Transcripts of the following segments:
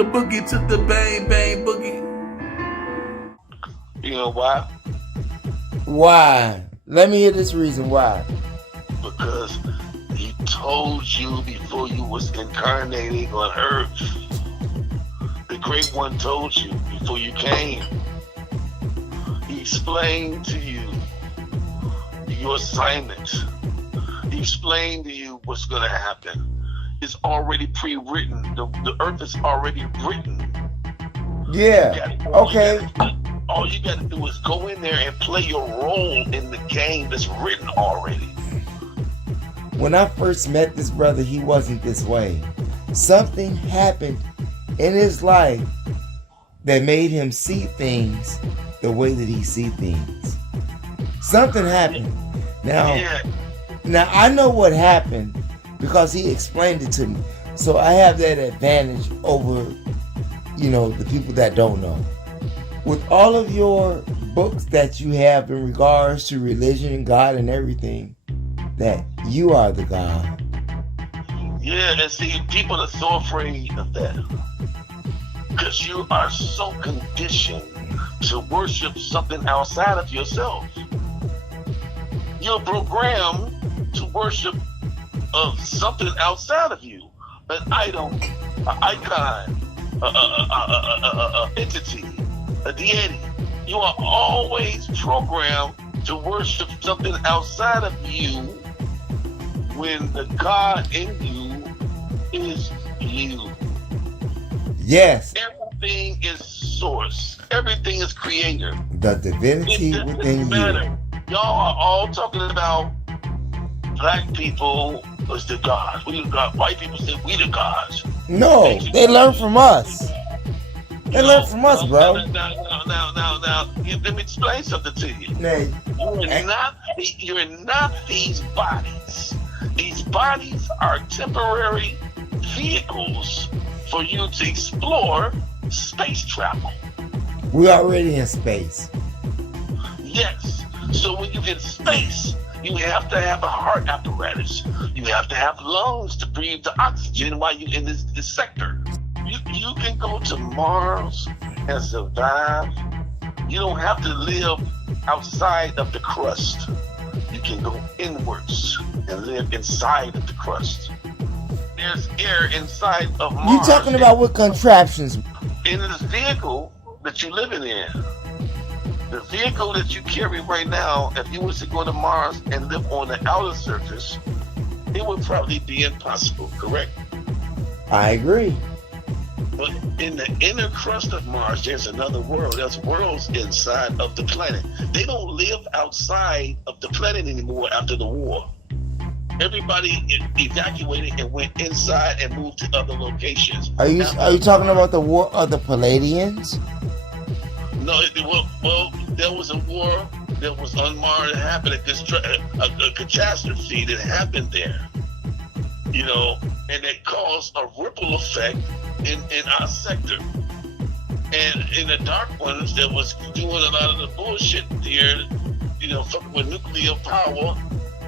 the boogie to the bang bang boogie. You know why? Why? Let me hear this reason why. Because he told you before you was incarnating on earth. The Great One told you before you came. He explained to you your assignment. He explained to you what's going to happen. It's already pre-written. The earth is already written. Yeah. Okay. All you got to do is go in there and play your role in the game that's written already. When I first met this brother, he wasn't this way. Something happened in his life that made him see things the way that he see things. Something happened. Now I know what happened because he explained it to me. So I have that advantage over, the people that don't know. With all of your books that you have in regards to religion and God and everything, that you are the God. Yeah, and see, people are so afraid of that. Because you are so conditioned to worship something outside of yourself. You're programmed to worship something outside of you. An item, an icon, an entity, a deity. You are always programmed to worship something outside of you when the God in you is you. Yes. Everything is source. Everything is creator. The divinity within you. Y'all are all talking about black people as the gods. We the God. White people say we the gods. No, they learn from us. They learn from us, bro. Now, let me explain something to you. You're not these bodies. These bodies are temporary vehicles for you to explore space travel. We're already in space. Yes. So when you get space, you have to have a heart apparatus. You have to have lungs to breathe the oxygen while you're in this sector. You can go to Mars and survive. You don't have to live outside of the crust. You can go inwards and live inside of the crust. There's air inside of Mars. You talking about what contraptions? In this vehicle that you're living in. The vehicle that you carry right now, if you was to go to Mars and live on the outer surface, it would probably be impossible, correct? I agree. But in the inner crust of Mars, there's another world. There's worlds inside of the planet. They don't live outside of the planet anymore after the war. Everybody evacuated and went inside and moved to other locations. Are you talking about the war of the Palladians? No, well, there was a war that was on Mars. It happened, a catastrophe that happened there. And it caused a ripple effect in our sector. And in the dark ones that was doing a lot of the bullshit there, fucking with nuclear power,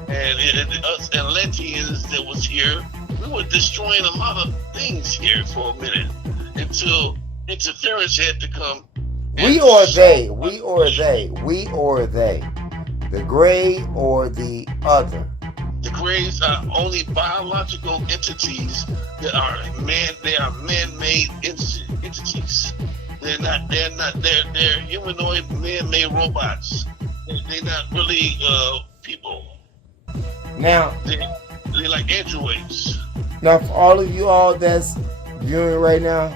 and us Atlanteans that was here, we were destroying a lot of things here for a minute until interference had to come. We or they. The gray or the other. The grays are only biological entities that are man-made entities. They're humanoid man-made robots. They're not really people. Now they're like androids. Now for all of you all that's viewing right now,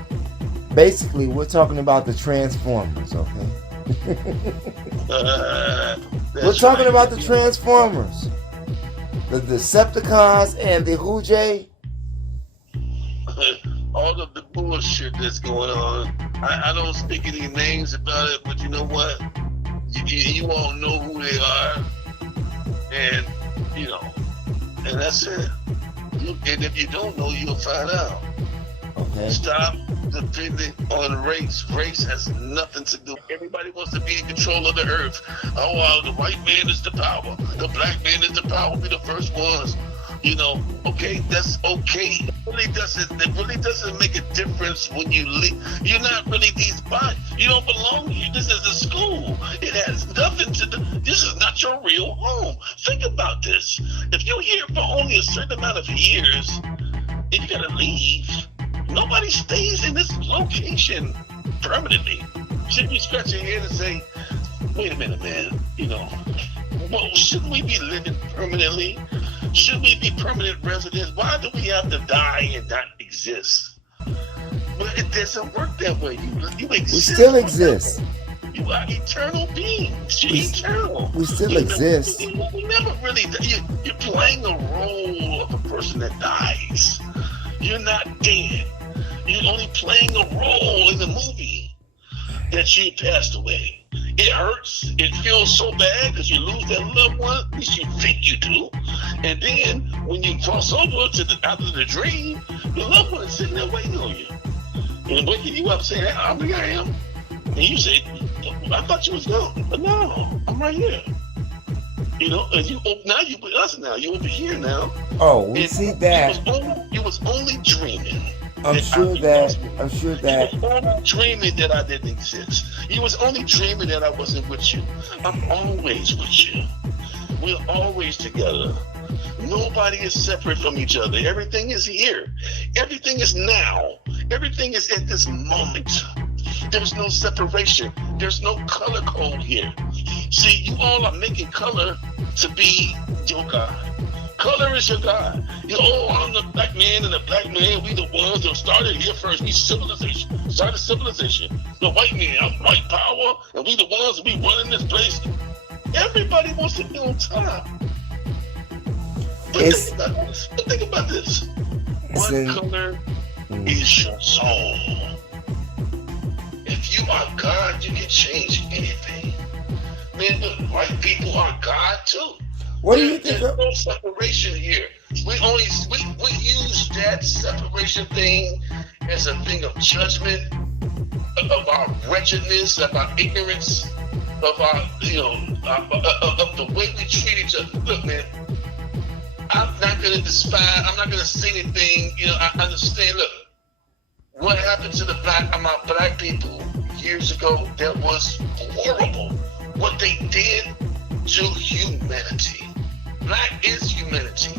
basically we're talking about the Transformers, okay? We're talking about the Transformers. The Decepticons and the Hoojay. All of the bullshit that's going on. I don't speak any names about it, but you know what? You all know who they are. And, and that's it. And if you don't know, you'll find out. Okay. Stop depending on race. Race has nothing to do. Everybody wants to be in control of the earth. Oh, the white man is the power. The black man is the power. We're the first ones. Okay, that's okay. It really doesn't make a difference when you leave. You're not really these bodies. You don't belong here. This is a school. It has nothing to do. This is not your real home. Think about this. If you're here for only a certain amount of years and you gotta leave, nobody stays in this location permanently. Shouldn't you scratch your head and say, wait a minute, man, well, shouldn't we be living permanently? Should we be permanent residents? Why do we have to die and not exist? But it doesn't work that way. You exist. We still exist. You are eternal beings. You're eternal. We still exist. You never really. You're playing the role of a person that dies. You're not dead. You're only playing a role in the movie that you passed away. It hurts. It feels so bad because you lose that loved one. At least you think you do. And then when you cross over to out of the dream, your loved one is sitting there waiting on you and waking you up, saying, "I'm here, I am." And you say, "I thought you was gone, but no, I'm right here." And now you with us now. You over here now. Oh, we see that. You was only dreaming. I'm sure that. You was only dreaming that I didn't exist. You was only dreaming that I wasn't with you. I'm always with you. We're always together. Nobody is separate from each other. Everything is here. Everything is now. Everything is at this moment. There's no separation. There's no color code here. See, you all are making color to be your God. Color is your God. I'm the black man and the black man. We the ones that started here first. We civilization. Started civilization. The white man, I'm white power, and we the ones that we running this place. Everybody wants to be on top. But think about this. One color is your soul. If you are God, you can change anything. Man, look, white people are God too. What do you think? There's no separation here. We use that separation thing as a thing of judgment, of our wretchedness, of our ignorance, of our, of the way we treat each other. Look, man, I'm not gonna despise. I'm not gonna say anything. I understand. Look, what happened to the black people years ago? That was horrible. What they did to humanity. Black is humanity.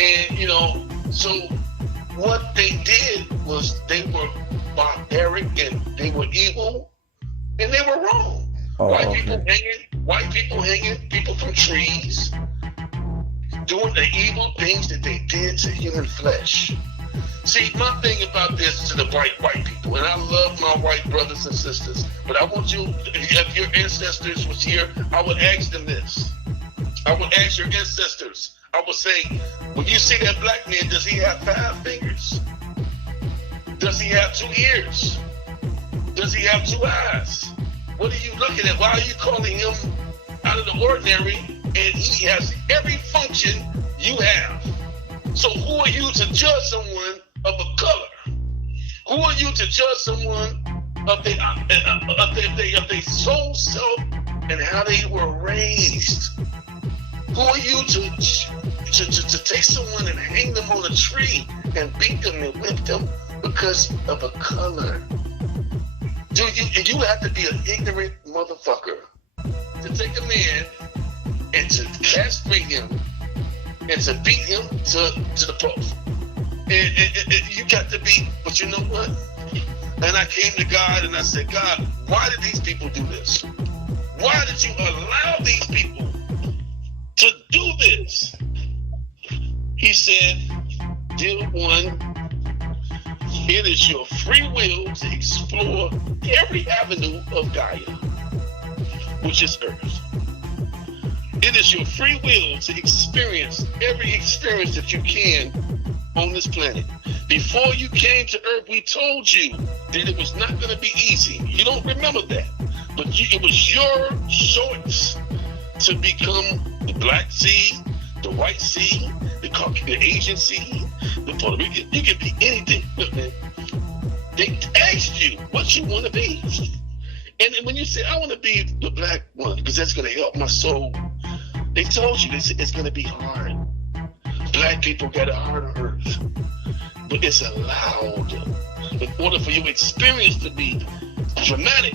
And, so what they did was they were barbaric and they were evil and they were wrong. White people hanging people from trees, doing the evil things that they did to human flesh. See, my thing about this to the white people, and I love my white brothers and sisters, but I want you, if your ancestors was here, I would ask them this. I would ask your ancestors, I would say, when you see that black man, does he have 5 fingers? Does he have 2 ears? Does he have 2 eyes? What are you looking at? Why are you calling him out of the ordinary? And he has every function you have. So who are you to judge someone of a color? Who are you to judge someone of their soul self and how they were raised? Who are you to take someone and hang them on a tree and beat them and whip them because of a color? You have to be an ignorant motherfucker to take a man and to castrate him and to beat him to the post. And you got to be, but you know what? And I came to God and I said, God, why did these people do this? Why did you allow these people to do this? He said, dear one, it is your free will to explore every avenue of Gaia, which is Earth. It is your free will to experience every experience that you can on this planet. Before you came to Earth, we told you that it was not going to be easy. You don't remember that, but it was your choice to become the Black Seed, the White Seed, the Asian Seed, the Puerto Rican. You can be anything. Look, man, they asked you what you want to be. And when you say, I want to be the black one because that's going to help my soul, they told you, they said, it's going to be hard. Black people got a heart on earth, but it's allowed. In order for your experience to be dramatic,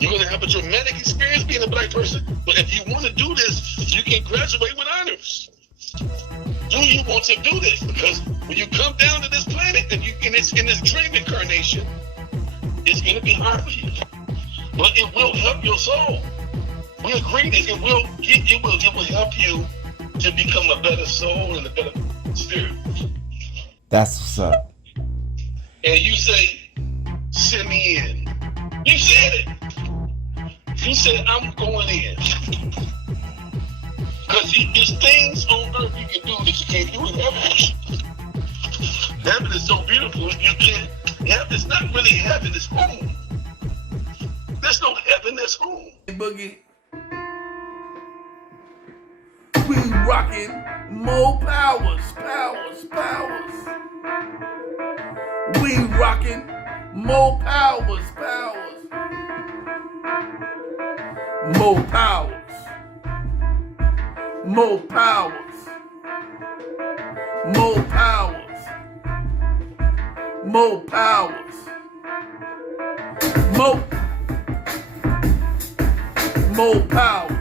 you're going to have a dramatic experience being a black person. But if you want to do this, you can graduate with honors. Do you want to do this? Because when you come down to this planet and in this dream incarnation, it's going to be hard for you. But it will help your soul. We agree that it will help you to become a better soul and a better spirit. That's what's up. And you say, send me in. You said it. You said, I'm going in. Because there's things on earth you can do that you can't do in heaven. Heaven is so beautiful, you can't. It's not really heaven, it's home. There's no heaven, there's home. Boogie. We rockin' MOPOWERZ, powers. We rockin' MOPOWERZ, MOPOWERZ. MOPOWERZ. MOPOWERZ. MOPOWERZ. MOPOWERZ.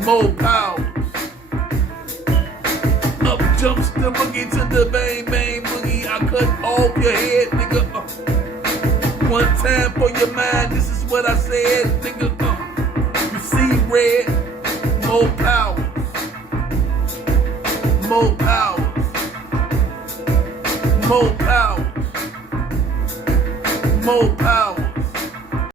MOPOWERZ. Up jumps the boogie to the bang bang boogie. I cut off your head, nigga. One time for your mind, this is what I said, nigga. You see red, MOPOWERZ. MOPOWERZ. MOPOWERZ. MOPOWERZ.